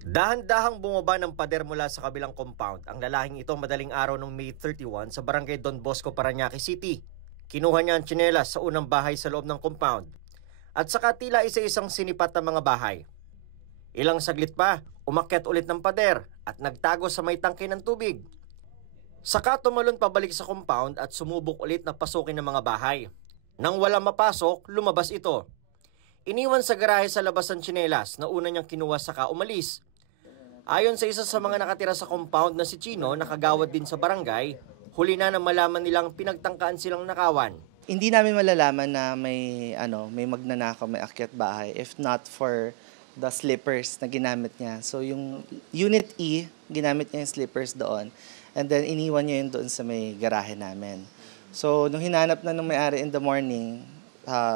Dahan-dahang bumaba ng pader mula sa kabilang compound ang lalaking ito madaling araw noong May 31 sa barangay Don Bosco, Parañaque City. Kinuha niya ang tsinelas sa unang bahay sa loob ng compound at saka tila isa-isang sinipat ng mga bahay. Ilang saglit pa, umakyat ulit ng pader at nagtago sa may tangke ng tubig. Saka tumalon pabalik sa compound at sumubok ulit na pasukin ng mga bahay. Nang wala mapasok, lumabas ito. Iniwan sa garahe sa labas ang tsinelas na una niyang kinuha saka umalis. Ayon sa isa sa mga nakatira sa compound na si Chino, nakagawad din sa barangay, huli na malaman nilang pinagtangkaan silang nakawan. Hindi namin malalaman na may magnanakaw, may akyat bahay if not for the slippers na ginamit niya. So yung Unit E, ginamit niya yung slippers doon and then iniwan niya yun doon sa may garahe namin. So nung hinanap na nung may-ari in the morning,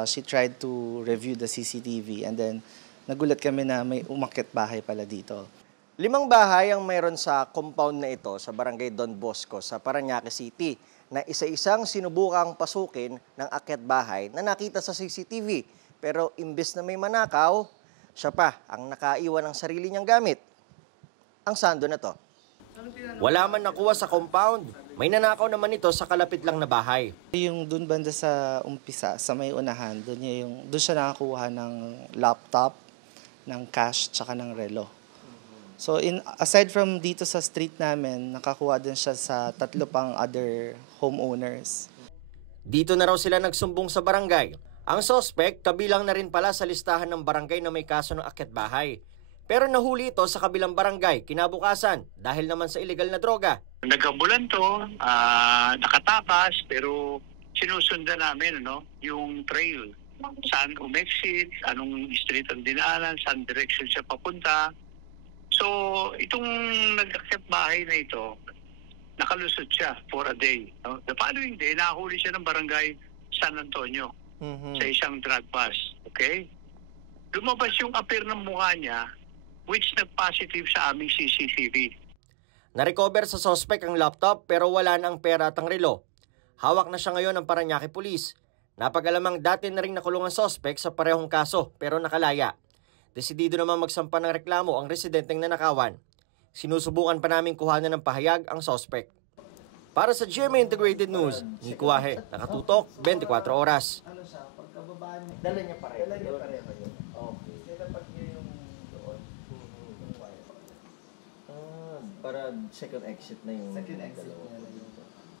she tried to review the CCTV and then nagulat kami na may umakyat bahay pala dito. 5 bahay ang mayroon sa compound na ito sa barangay Don Bosco sa Parañaque City na isa-isang sinubukang pasukin ng akyat bahay na nakita sa CCTV. Pero imbes na may manakaw, siya pa ang nakaiwan ng sarili niyang gamit. Ang sando na to. Wala man nakuha sa compound, may nanakaw naman ito sa kalapit lang na bahay. Yung dun banda sa umpisa, sa may unahan, doon siya nakakuha ng laptop, ng cash, tsaka ng relo. So aside from dito sa street namin, nakakuha din siya sa 3 pang other homeowners. Dito na raw sila nagsumbong sa barangay. Ang suspect kabilang na rin pala sa listahan ng barangay na may kaso ng akyat bahay. Pero nahuli ito sa kabilang barangay kinabukasan dahil naman sa illegal na droga. Nagkabulan to, nakatakas pero sinusundan namin yung trail. Saan umexit, anong street ang dinaanan, saan direction siya papunta. So, itong nag-akyat bahay na ito, nakalusot siya for a day. The following day, nakahuli siya ng barangay San Antonio sa isang drug bust. Okay? Lumabas yung appear ng mukha niya, which nag-positive sa aming CCTV. Na-recover sa suspect ang laptop pero wala na ang pera at ang relo. Hawak na siya ngayon ng Parañaque Police. Napag-alamang dati na rin nakulong ang suspect sa parehong kaso pero nakalaya. Desidido naman magsampa ng reklamo ang residenteng nanakawan. Sinusubukan pa namin kuhanan ng pahayag ang suspect. Para sa GMA Integrated News, Nico Wahe, nakatutok 24 oras. Dala niya pareho yun. Okay. Dapat niya yung doon. Para second exit na yung Second exit niya.